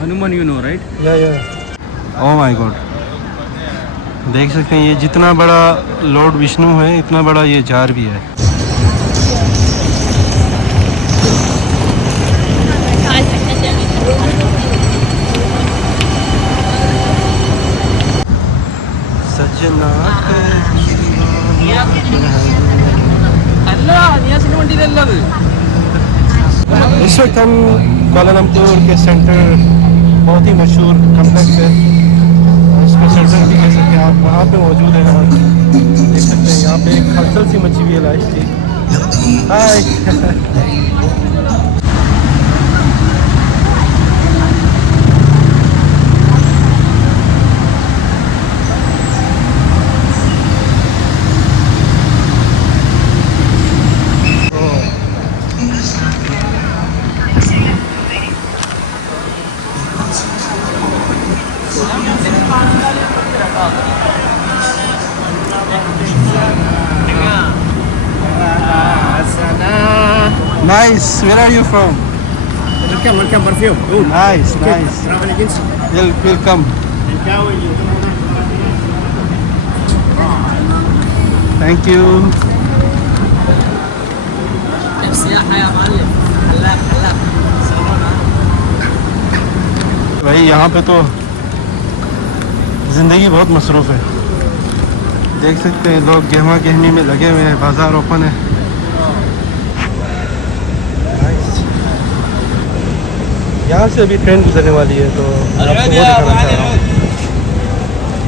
Hanuman, you know, right? या oh my God, देख सकते हैं ये जितना बड़ा लॉर्ड विष्णु है इतना बड़ा ये जार भी है। सजना इस वक्त हम कुआलालंपुर के सेंटर, बहुत ही मशहूर कम्प्लेक्स है, इसको सेंटर भी कह सकते हैं आप, वहाँ पे मौजूद है। आप देख सकते हैं यहाँ पे एक हलचल सी मची हुई है लाइफ की। हाय Nice. Where are you from? Welcome, perfume. Good. Nice, nice. Travel agency. We'll come. Thank you. भाई यहाँ पे तो ज़िंदगी बहुत मसरूफ़ है। देख सकते हैं लोग गहमा गहमी में लगे हुए हैं, बाज़ार ओपन है। यहाँ से अभी ट्रेन गुजरने वाली है तो आपको वो दिखाना चाह रहा हूँ।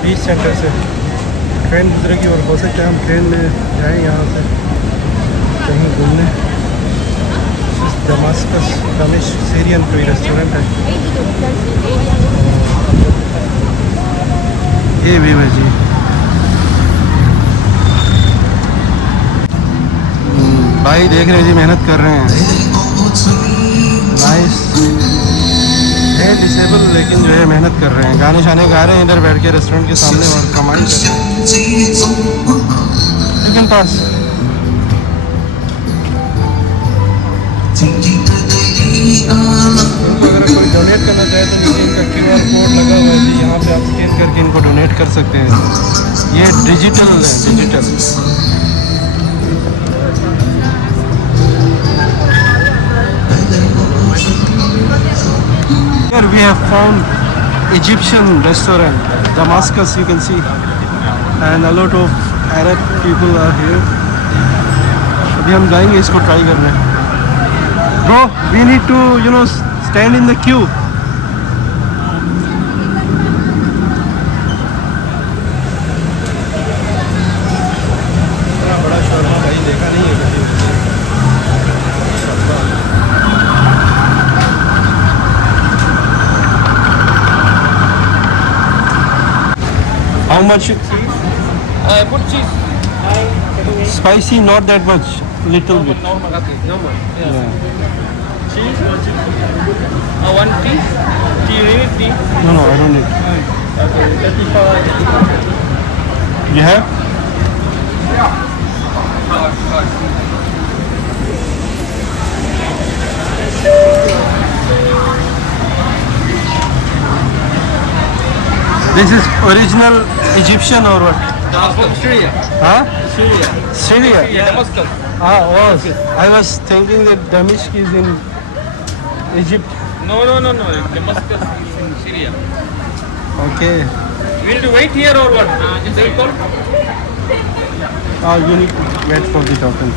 बीच सेंटर से ट्रेन गुजरेगी और हो सकता है हम ट्रेन में जाएं यहाँ से कहीं घूमने। दमास्कस दमिश्क सीरियन कोई रेस्टोरेंट है ये भी भाई। भाई देख रहे हैं जी, मेहनत कर रहे हैं। नाइस है, डिसेबल लेकिन जो है मेहनत कर रहे हैं, गाने शाने गा रहे हैं इधर बैठ के रेस्टोरेंट के सामने और कमाई कर रहे हैं। लेकिन पास इनको अगर कोई डोनेट करना चाहे तो नीचे इनका QR कोड लगा हुआ है जी, यहाँ पे आप स्कैन करके इनको डोनेट कर सकते हैं। ये डिजिटल है, digital. Here we have found Egyptian restaurant, Damascus, you can see, and a lot of Arab people are here. अभी हम जाएंगे इसको ट्राई करने। Bro, we need to, stand in the queue. इतना बड़ा शौरमा भाई देखा नहीं है कभी। How much? Put cheese. Spicy, not that much. Little bit. Normal. Okay, normal. Yeah. Cheese. One tea. Tea, you need tea? No, I don't need. Okay, 35. You have? This is original Egyptian or what? From Syria. Huh? Syria. Syria? Yeah, Damascus. Was. I was thinking that Damishq is in Egypt. No. Damascus is in Syria. Okay. We need to wait here or what? Just wait for. You need to wait for the token.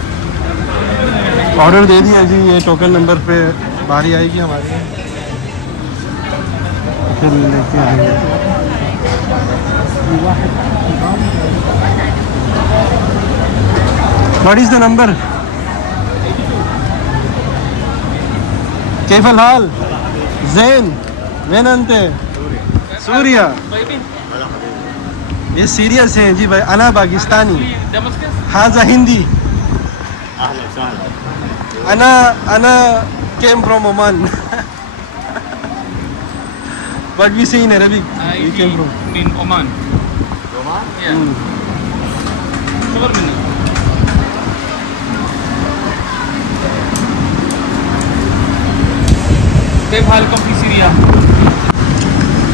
Order दे दिया जी, ये token number पे बारी आएगी हमारी, फिर लेके आएंगे। What is the number? كيف الحال؟ زين؟ وين أنت؟ Surya. ये सीरियस है जी भाई। अना पाकिस्तानी, हाजा Hindi. أنا came from Oman. What we say in Arabic? We came from in Oman. Oman? Yeah. Sure, minute. كيف حالكم في سوريا؟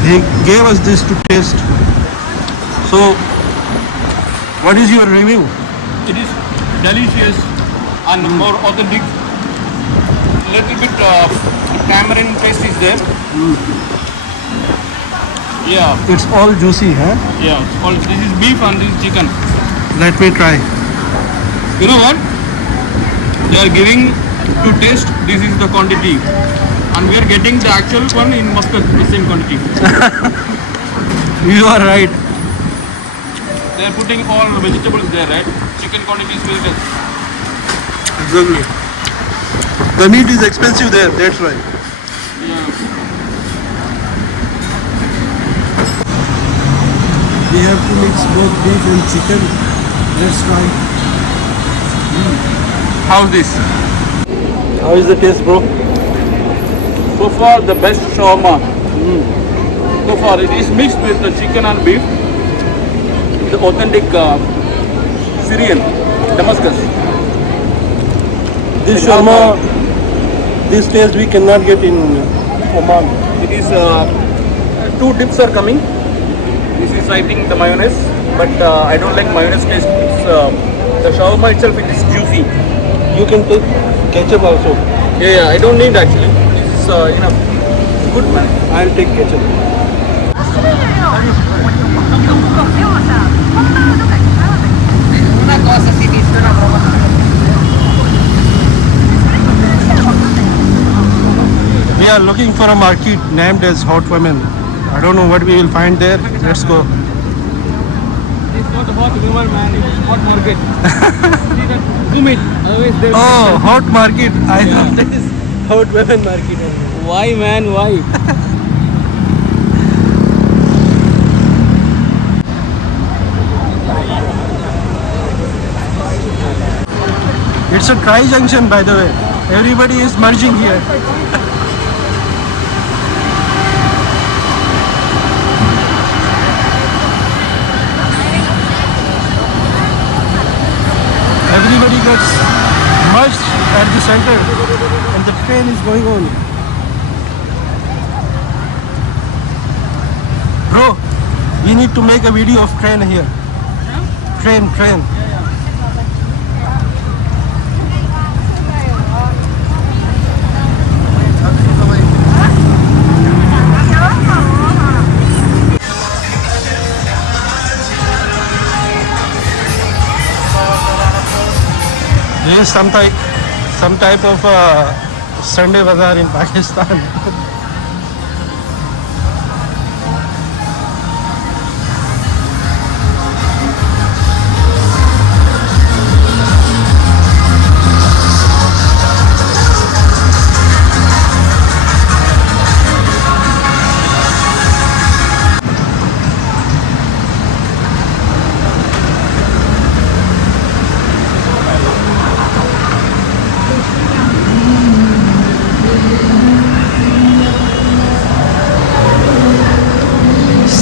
They gave us this to taste. So, what is your review? It is delicious and more authentic. Little bit of tamarind taste is there. Yeah, It's all juicy, huh? yeah. This is beef and this is chicken. Let me try. You know what? They are giving to taste. This is the quantity, and we are getting the actual one in Muscat, the same quantity. You are right. They are putting all vegetables there, right? Chicken quantity is very less. Exactly. The meat is expensive there, that's why. Yeah. We have to mix both beef and chicken. Let's try. How's this? How is the taste, bro? So far, the best shawarma. So far, it is mixed with the chicken and beef. The authentic Syrian, Damascus. This In our shawarma, this taste we cannot get in Oman. It is two dips are coming. This is I think the mayonnaise, but I don't like mayonnaise taste. It's, the shawarma itself it is juicy. You can take ketchup also. Yeah, I don't need actually. This is enough. Good man. I'll take ketchup. 両者、本場はどっかに使わない。Una cosa si viste una broma. We are looking for a market named as Hot Women. I don't know what we will find there. Let's go. It's not a hot woman, man. It's hot market. See that? Zoom it. Always there. Oh, Hot Market. I thought this is Hot Women Market. Why, man? Why? It's a tri-junction, by the way. Everybody is merging here. Everybody gets merged at the center and the train is going on. Bro, we need to make a video of train here. Train. This is some type of Sunday bazaar in Pakistan.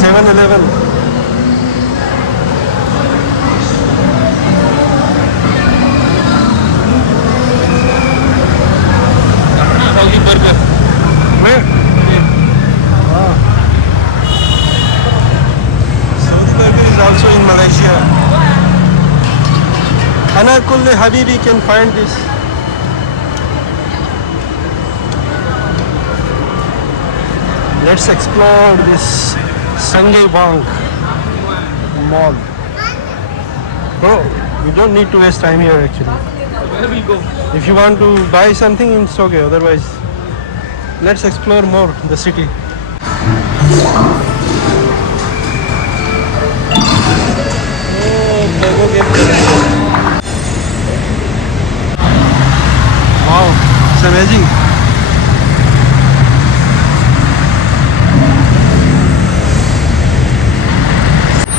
Seven-Eleven. Saudi burger. Where? Wow. Saudi burger is also in Malaysia. Ana kulli habibi can find this. Let's explore this Sanjay Bank mall. Bro, you don't need to waste time here actually. Where we go? If you want to buy something, it's okay. Otherwise, let's explore more the city. Wow, it's amazing.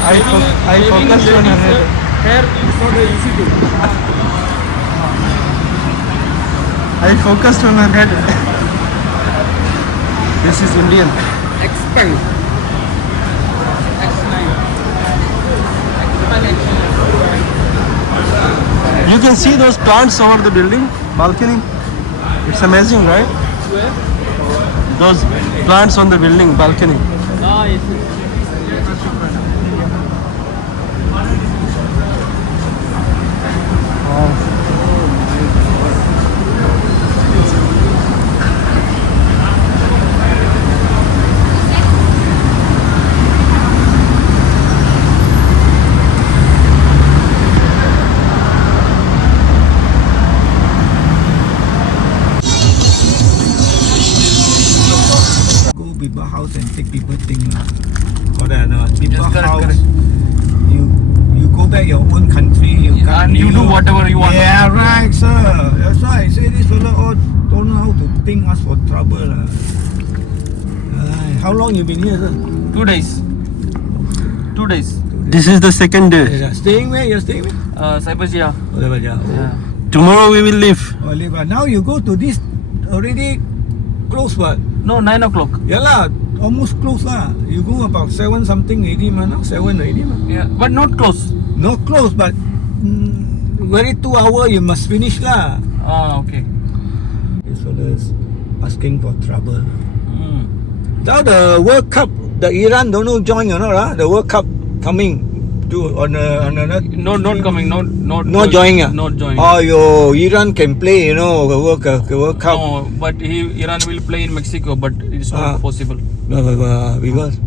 I focused on her head. Hair is not easy to. I focused on her head. This is Indian. Expand. You can see those plants over the building, balcony. It's amazing, right? Where? Those plants on the building balcony. Go people house and take people thing lah. Correct or not? People Yes, correct, house. correct. You go back your own country. You can't And you do whatever you want. Yeah, right, sir. That's why I say this fella all don't know how to think us for trouble lah. How long you been here, sir? 2 days. 2 days. This is the second day. Yeah, staying where? You're staying where? Cybersia. Oh, yeah. Tomorrow we will leave. Oh, Lebanon. Now you go to this already close what? No, 9 o'clock. Yeah lah, almost close lah. You go about 7 something already man, now 7 already man. Yeah, but not close. Not close but very 2 hour you must finish lah. Okay. This fellas asking for trouble. Mm. Now the World Cup, the Iran don't know join or not lah. The World Cup coming to on another. No, not coming. Not Not joining. Not joining. Oh, Iran can play, you know, the World Cup. No, but Iran will play in Mexico, but it's not possible. Because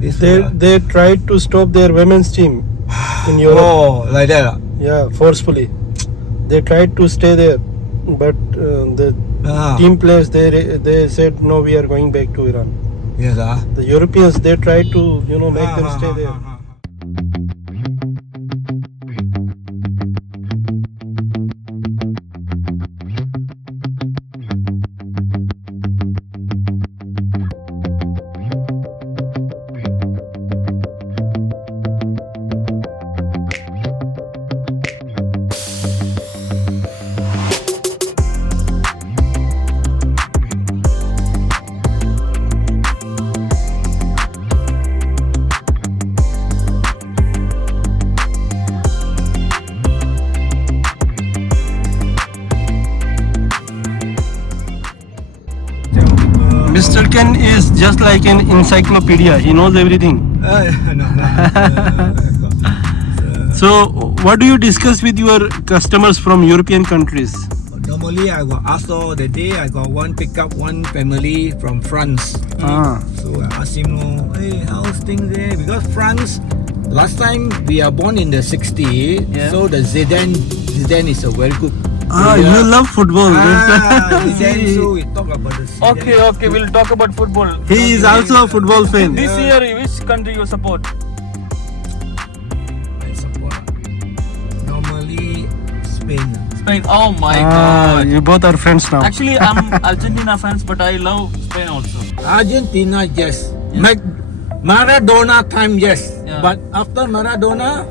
this They tried to stop their women's team in Europe. oh, like that lah. Yeah, forcefully. They tried to stay there, but the team players they said no, we are going back to Iran. Yes, The Europeans they tried to make them stay there. Mr. Ken is just like an encyclopedia. He knows everything. So, what do you discuss with your customers from European countries? Normally, I got asked all the day. I got pick up one family from France. So I asked him, hey, how's things there? Because France, last time we are born in the 60s, so the Zidane is a very good. You love football. Zidane, so we talk about the Zidane. Okay, we'll talk about football. He is also a football fan. This year, which country you support? I support normally Spain. Spain. Oh my God. You both are friends now. Actually, I'm Argentina fans, but I love Spain also. Argentina, yes. Maradona time, yes. Yeah. But after Maradona,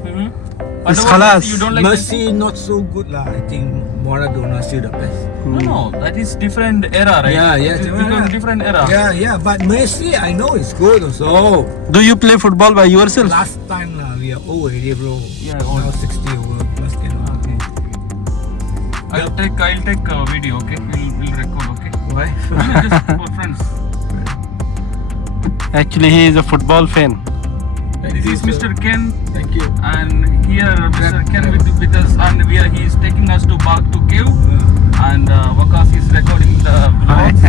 But It's what, khalas. you don't like Messi not so good lah. I think Maradona still the best. No, that is different era, right? Yeah, yeah, It's yeah. because different era. Yeah. But Messi, I know is good also. Do you play football by yourself? Last time lah, we are old already, bro. Yeah, Now old. 60 over plus. Okay. I'll take a video. Okay, we'll record. Okay. Why? Just for friends. Actually, he is a football fan. This is Mr. Ken, Thank you. and here Mr. Ken with us, and he is taking us to Baghtu Cave, and Waqas is recording the vlogs.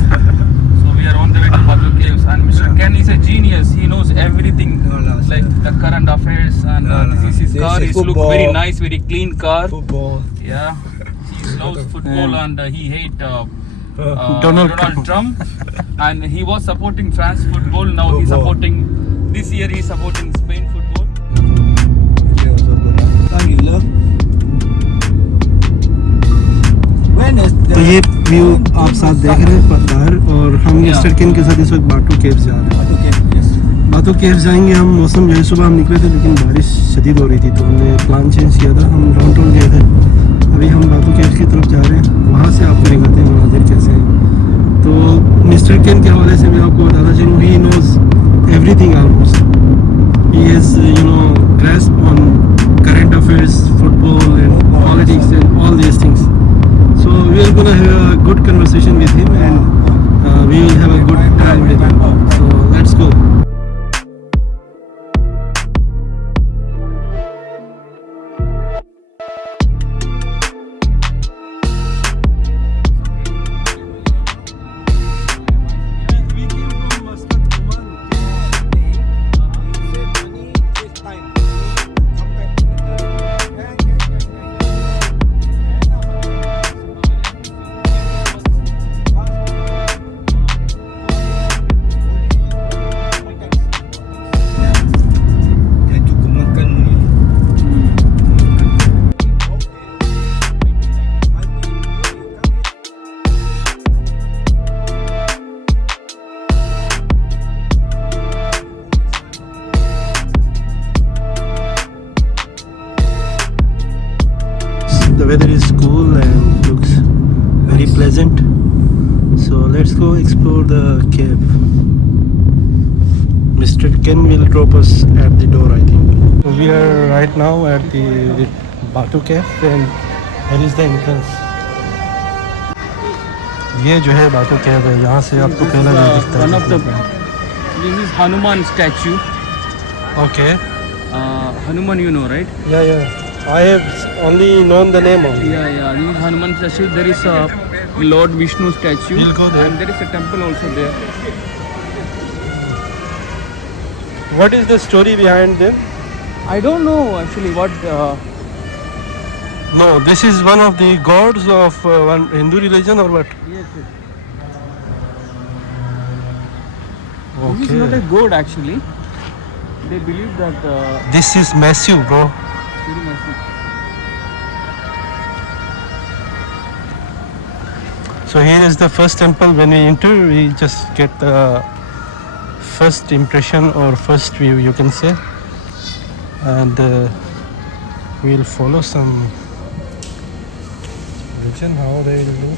So we are on the way to Baghtu Caves, and Mr. Ken is a genius. He knows everything, like the current affairs, and this is his car. This is It looks football. very nice, very clean car. Football. Yeah, he loves football, and he hates Donald Trump. and he was supporting France football. Now he's Football. supporting. This year he's supporting Spain football. Yeah, also good. Son, you love. When is the? तो ये view आप साथ देख रहे हैं बाहर, और हम मिस्टर केन के साथ इस वक्त बाटू केव्स जा रहे हैं. Okay, yes. बाटू केव्स जाएंगे हम. मौसम जो है, सुबह हम निकले थे लेकिन बारिश शदीद हो रही थी, तो हमने प्लान चेंज किया था. हम डाउनटाउन गए थे. अभी हम बाटू केव्स की तरफ जा रहे हैं. वहाँ से आपको दिखाते हैं मंदिर कैसे हैं. तो मिस्टर केन के हवाले से मैं आपको बताना चाहूँ, he knows everything almost. He has, grasp on current affairs, football and politics and all these things. So we are gonna have a good conversation with him, and we will have a good time with him. So let's go. weather is cool and looks very pleasant. So let's go explore the cave. Mr. Ken will drop us at the door, I think. We are right now at the Batu Cave and here is the entrance. ये जो है बाटू कैव है, यहाँ से आपको पहला view दिखता है. One of the this is Hanuman statue. Okay. Hanuman, you know, right? Yeah. I have only known the name of. Yeah. This is Hanuman statue. There is a Lord Vishnu statue. We'll go there. And there is a temple also there. What is the story behind them? I don't know actually what. No, this is one of the gods of one Hindu religion or what? Yes. This is not a god actually. They believe that. This is massive, bro. Very massive. So here is the first temple. When we enter, we just get the first impression or first view, you can say, and we'll follow some religion, how they will do.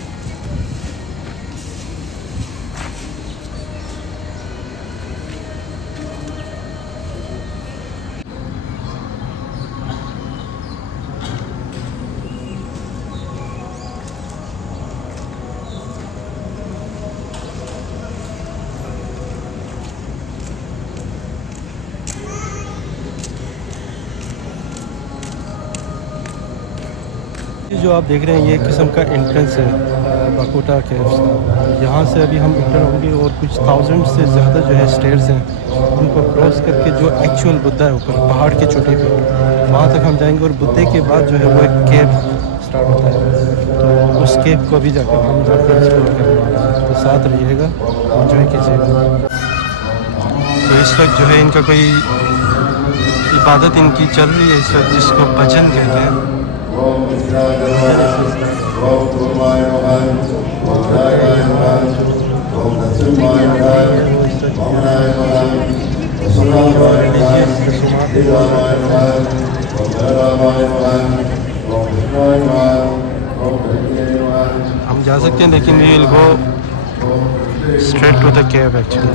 जो आप देख रहे हैं ये एक किस्म का entrance है बाकोटा केव्स का. यहाँ से अभी हम इंटर होंगे और कुछ 1000 से ज़्यादा जो है स्टेयर्स हैं, उनको क्रॉस करके जो एक्चुअल बुद्धा है ऊपर पहाड़ के चोटी पे, वहाँ तक हम जाएंगे. और बुद्धे के बाद जो है वो एक केव स्टार्ट होता है, तो उस केव को अभी जाकर हम जाकर एक्सप्लोर करने वाले हैं. तो साथ रहिएगा, एंजॉय कीजिएगा. तो इस वक्त जो है इनका कोई इबादत इनकी चल रही है इस वक्त, जिसको भजन कहते हैं. हम जा सकते हैं लेकिन we will go straight to the cave actually.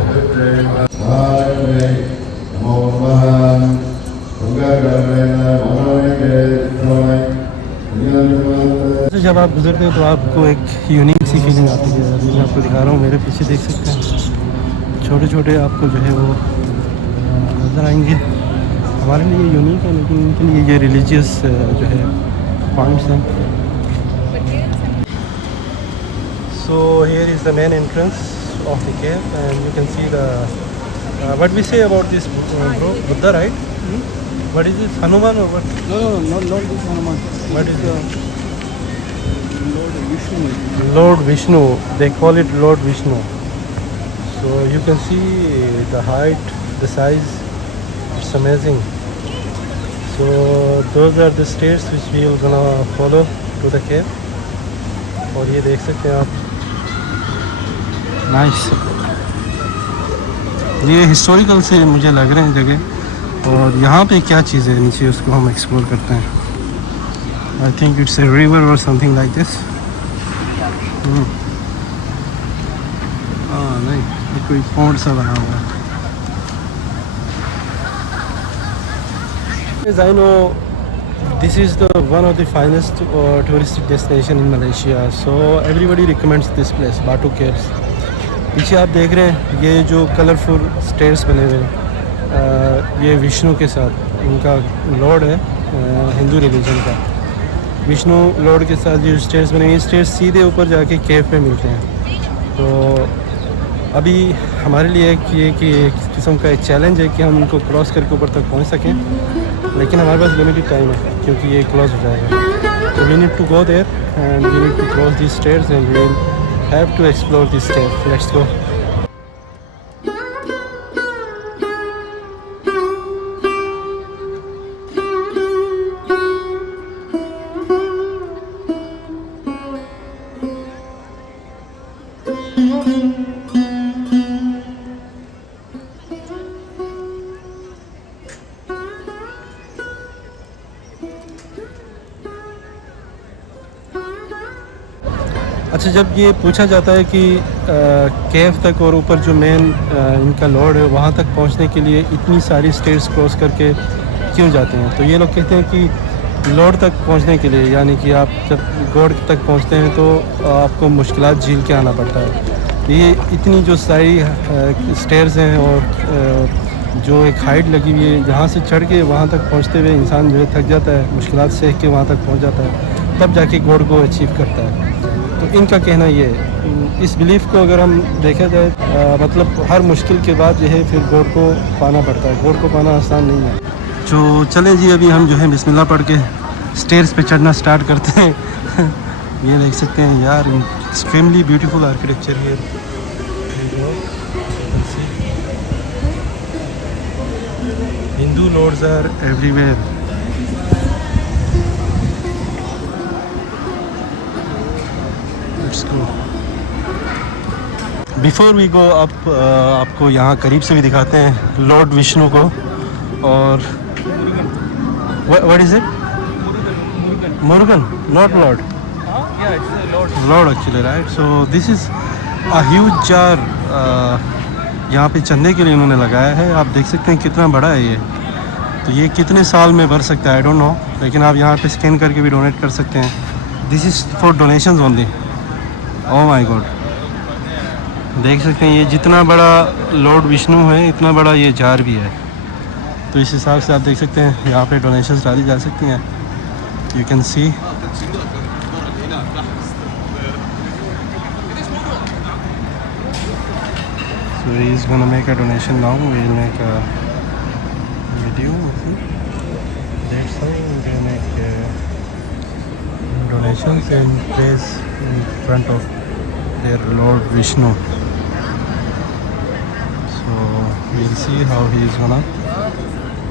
जब आप गुजरते हो तो आपको एक यूनिक सी फीलिंग आती है. अभी मैं आपको दिखा रहा हूँ, मेरे पीछे देख सकते हैं छोटे छोटे आपको जो है वो नज़र आएंगे. हमारे लिए यूनिक है लेकिन उनके लिए ये रिलीजियस जो है पॉइंट्स हैं. So here is the main entrance of the cave and you can see the what we say about this bro, Buddha, right? What is this, Hanuman or what? No, not this Hanuman. What is the Lord Vishnu? Lord Vishnu. They call it Lord Vishnu. So you can see the height, the size. It's amazing. So those are the stairs which we are gonna follow to the cave. और ये देख सकते हैं आप. Nice. ये historical से मुझे लग रहे हैं जगह. और यहाँ पे क्या चीज़ है नीचे, उसको हम एक्सप्लोर करते हैं. I think it's a river और समथिंग लाइक दिस. नहीं, ये कोई पॉन्ड सा बना हुआ है. I know this is the one of the finest touristic destination in Malaysia. So everybody recommends this place, Batu Caves. पीछे आप देख रहे हैं ये जो कलरफुल स्टेयर्स बने हुए हैं, ये विष्णु के साथ, उनका लॉर्ड है हिंदू रिलीजन का. विष्णु लॉर्ड के साथ ये स्टेयर्स बने, ये स्टेयर्स सीधे ऊपर जाके केव पे मिलते हैं. तो अभी हमारे लिए एक किस्म का एक चैलेंज है कि हम उनको क्रॉस करके ऊपर तक पहुंच सकें, लेकिन हमारे पास लिमिटेड टाइम है क्योंकि ये क्लोज हो जाएगा. तो we need to go there and we need to cross this stairs and we will have to explore this stairs. Let's go. अच्छा, जब ये पूछा जाता है कि केव तक और ऊपर जो मेन इनका लॉर्ड है वहाँ तक पहुँचने के लिए इतनी सारी स्टेट्स क्रॉस करके क्यों जाते हैं, तो ये लोग कहते हैं कि लॉर्ड तक पहुँचने के लिए, यानी कि आप जब गॉड तक पहुँचते हैं तो आपको मुश्किलात झेल के आना पड़ता है। ये इतनी जो सारी स्टेयर्स हैं और जो एक हाइट लगी हुई है, जहाँ से चढ़ के वहाँ तक पहुँचते हुए इंसान जो है थक जाता है, मुश्किलात सह के वहाँ तक पहुँच जाता है, तब जाके गॉड को अचीव करता है। तो इनका कहना ये है, इस बिलीफ को अगर हम देखा जाए, मतलब हर मुश्किल के बाद जो है फिर गॉड को पाना पड़ता है, गॉड को पाना आसान नहीं है। तो चले जी, अभी हम जो है बिस्मिल्लाह पढ़ के स्टेयर्स पे चढ़ना स्टार्ट करते हैं। ये देख सकते हैं यार, एक्सट्रीमली ब्यूटीफुल आर्किटेक्चर है। Hindu lords are everywhere. Before we go up, आपको यहाँ करीब से भी दिखाते हैं लॉर्ड विष्णु को। और what is it? Murugan, not Lord. Lord actually, right. So this is a huge jar, यहाँ पे चंदे के लिए इन्होंने लगाया है। आप देख सकते हैं कितना बड़ा है ये। तो ये कितने साल में भर सकता है आई डोंट नो, लेकिन आप यहाँ पे स्कैन करके भी डोनेट कर सकते हैं। This is for donations only. Oh my God, देख सकते हैं ये जितना बड़ा लॉर्ड विष्णु है इतना बड़ा ये जार भी है। तो इस हिसाब से आप देख सकते हैं यहाँ पे डोनेशंस डाली जा सकती हैं। You can C so he is going to make a donation now. We will make a video with him. That's how they make donations and place in front of their Lord Vishnu. So we'll see how he is gonna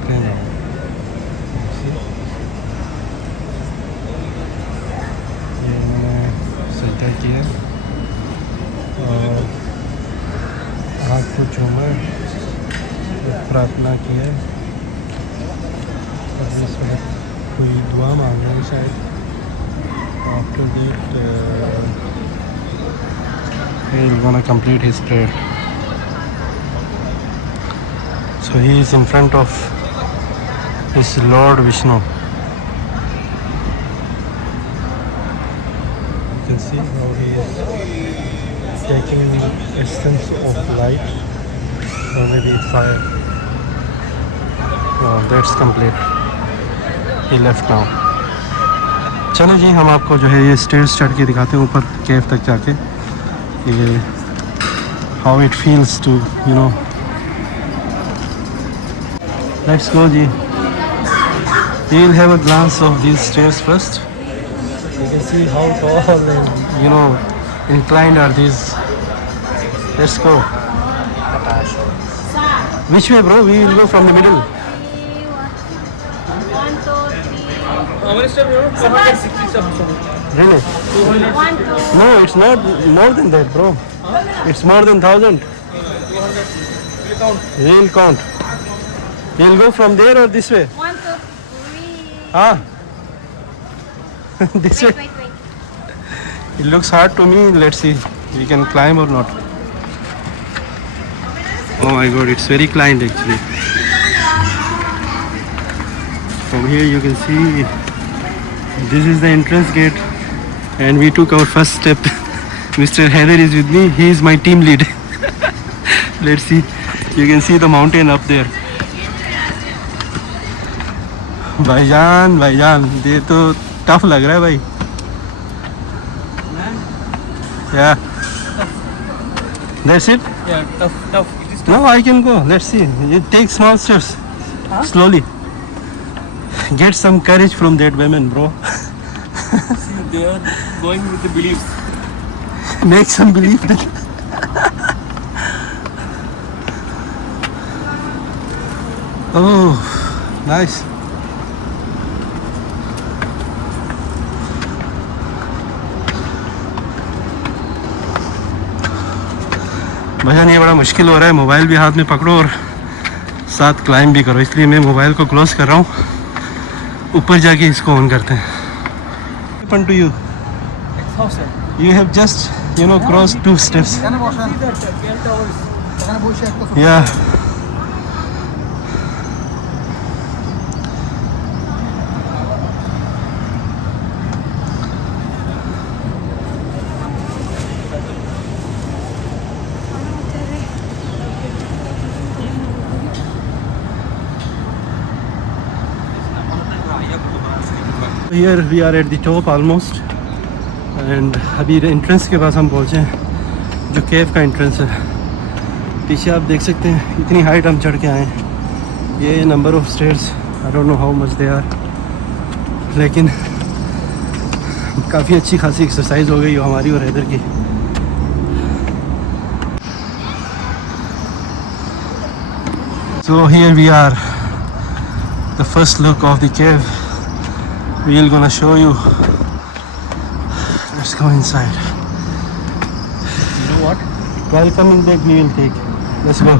pray now. See? ये मैंने सजदा किया और हाथ को चूमा, प्रार्थना की है। और इस वक्त कोई दुआ मांग रहा है शायद। After that, he is gonna complete his prayer. So he is in front of his Lord Vishnu. You can see how he is taking the essence of light, or maybe fire. Oh, that's complete. He left now. चलो जी, हम आपको जो है ये stairs चढ़ के दिखाते हैं ऊपर केव तक जाके, ये how it feels to you know. Let's go जी। We will have a glance of these stairs first. You can see how tall and you know inclined are these. Let's go. Which way, bro? We will go from the middle. 1, 2, 3. How many steps, bro? 260 Really? 1, 2. No, it's not more than that, bro. It's more than 1,000. 200. We'll count. We'll go from there or this way? 1, 2, 3. Ah. This way. Wait. It looks hard to me. Let's see. We can climb or not. Oh my god, it's very inclined actually. From here you can see this is the entrance gate and we took our first step. Mr. Heather is with me. He is my team lead. Let's see. You can see the mountain up there. भाईजान ये तो tough लग रहा है भाई। Yeah. That's it? Yeah, tough. It is No, I can go. Let's see. You take small steps. Slowly. Get some courage from that women, bro. See, they are going with the beliefs. Make some belief. Oh, nice. भजन, ये बड़ा मुश्किल हो रहा है। Mobile भी हाथ में पकड़ो और साथ क्लाइंब भी करो, इसलिए मैं मोबाइल को क्लोज कर रहा हूँ। ऊपर जाके इसको ऑन करते हैं। To you Exhausted. You have just, you know, crossed 2 steps. Yeah. Here we are at the top almost. And अभी एंट्रेंस के पास हम पहुँचे हैं, जो केव का एंट्रेंस है। पीछे आप देख सकते हैं इतनी हाइट हम चढ़ के आए हैं। ये number of stairs, I don't know how much they are, लेकिन काफ़ी अच्छी खासी एक्सरसाइज हो गई हो हमारी और हैदर की। So here we are, the first look of the cave. We're gonna show you. Let's go inside. You know what? While coming back we will take. Let's go.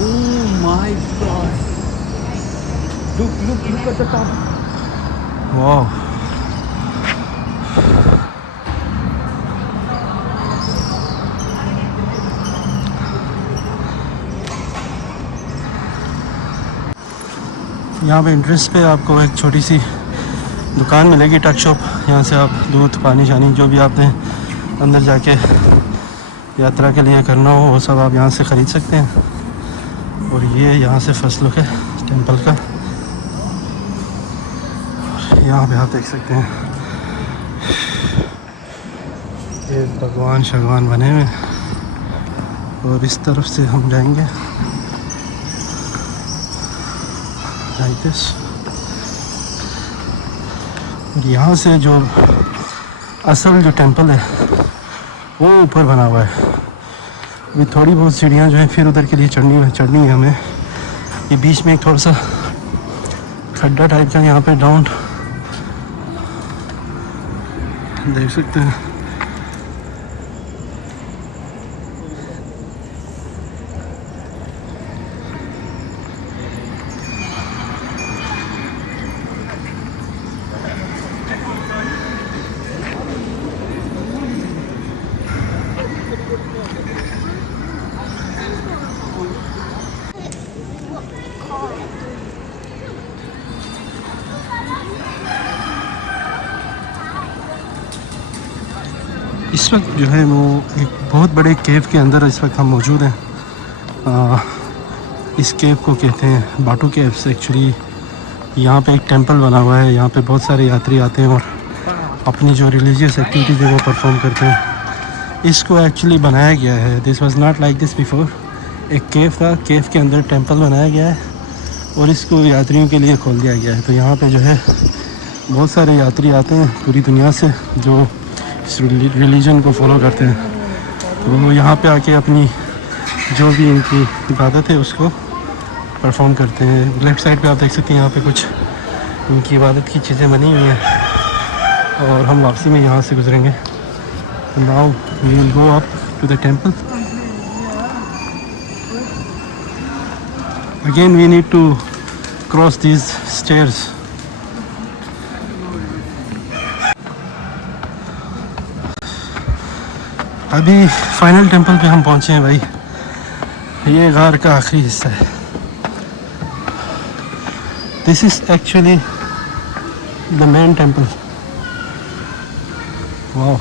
Oh my God! Look at the top. Wow. यहाँ पे entrance पे आपको एक छोटी सी दुकान मिलेगी, टक shop. यहाँ से आप दूध, पानी शानी जो भी आपने अंदर जाके यात्रा के लिए करना हो वो सब आप यहाँ से ख़रीद सकते हैं। और ये यहाँ से फर्स्ट लुक है टेंपल का। यहाँ पे आप देख सकते हैं ये भगवान शगवान बने हुए हैं। और इस तरफ से हम जाएंगे लाइक दिस। यहाँ से जो असल जो टेंपल है वो ऊपर बना हुआ है। अभी थोड़ी बहुत सीढ़ियाँ जो हैं फिर उधर के लिए चढ़नी है हमें। ये बीच में एक थोड़ा सा खड्डा टाइप का यहाँ पे डाउन देख सकते हैं। इस वक्त जो है वो एक बहुत बड़े केव के अंदर इस वक्त हम मौजूद हैं। इस केव को कहते हैं बाटू केव्स। एक्चुअली यहाँ पे एक टेंपल बना हुआ है। यहाँ पे बहुत सारे यात्री आते हैं और अपनी जो रिलीजियस एक्टिविटीज़ है वो परफॉर्म करते हैं। इसको एक्चुअली बनाया गया है, this was not like this before. एक केव था, केव के अंदर टेंपल बनाया गया है और इसको यात्रियों के लिए खोल दिया गया है। तो यहाँ पे जो है बहुत सारे यात्री आते हैं पूरी दुनिया से जो इस रिलीजन को फॉलो करते हैं। तो वो यहाँ पे आके अपनी जो भी इनकी इबादत है उसको परफॉर्म करते हैं। लेफ़्ट साइड पे आप देख सकते हैं यहाँ पे कुछ इनकी इबादत की चीज़ें बनी हुई हैं और हम वापसी में यहाँ से गुजरेंगे। Now we will go up to the temple. Again we need to cross these stairs. अभी फाइनल टेंपल पे हम पहुँचे हैं भाई। ये गार का आखिरी हिस्सा है। This is actually the main temple. वाह,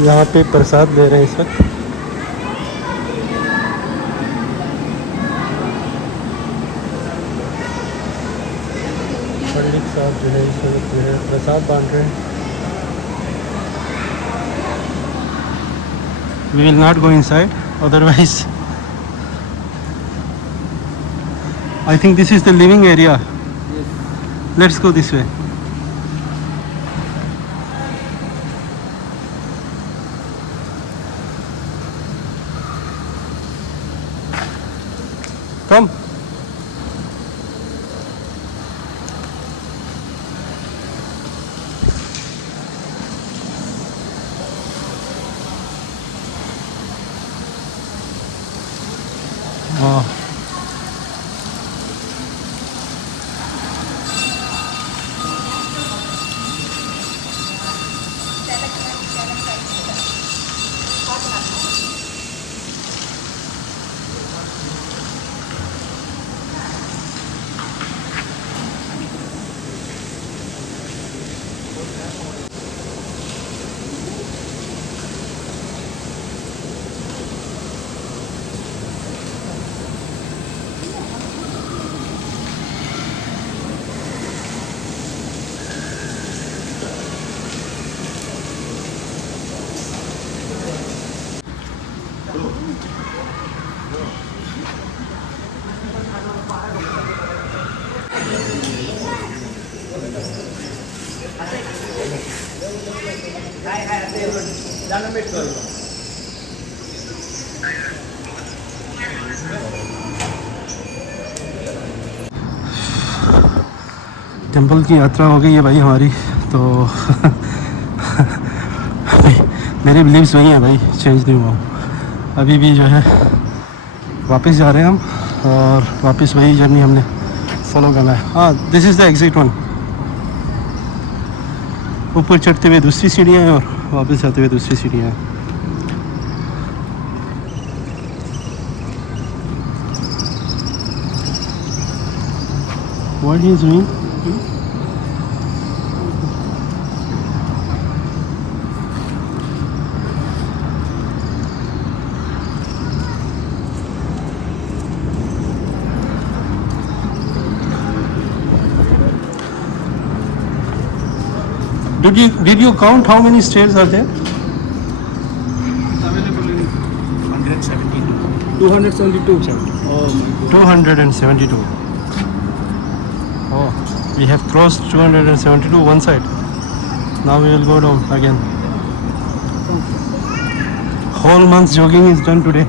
यहाँ पे प्रसाद दे रहे हैं इस वक्त। पंडित साहब जो है इस वक्त जो है प्रसाद बांट रहे हैं। We will not go inside, otherwise I think this is the living area. Let's go this way. Come. Wow. Temple की यात्रा हो गई है भाई हमारी, तो मेरे बिलीव्स वही हैं भाई, चेंज नहीं हुआ। अभी भी जो है वापस जा रहे हैं हम, और वापस वही जर्नी हमने फॉलो करना है। हाँ, this is the exit one. ऊपर चढ़ते हुए दूसरी सीढ़ियाँ हैं और वापस जाते हुए दूसरी सीढ़ियाँ हैं। What he is doing? Did you count how many stairs are there? Available in 172. 272. Oh my God. 272. Oh, we have crossed 272 one side. Now we will go down again. Whole month's jogging is done today.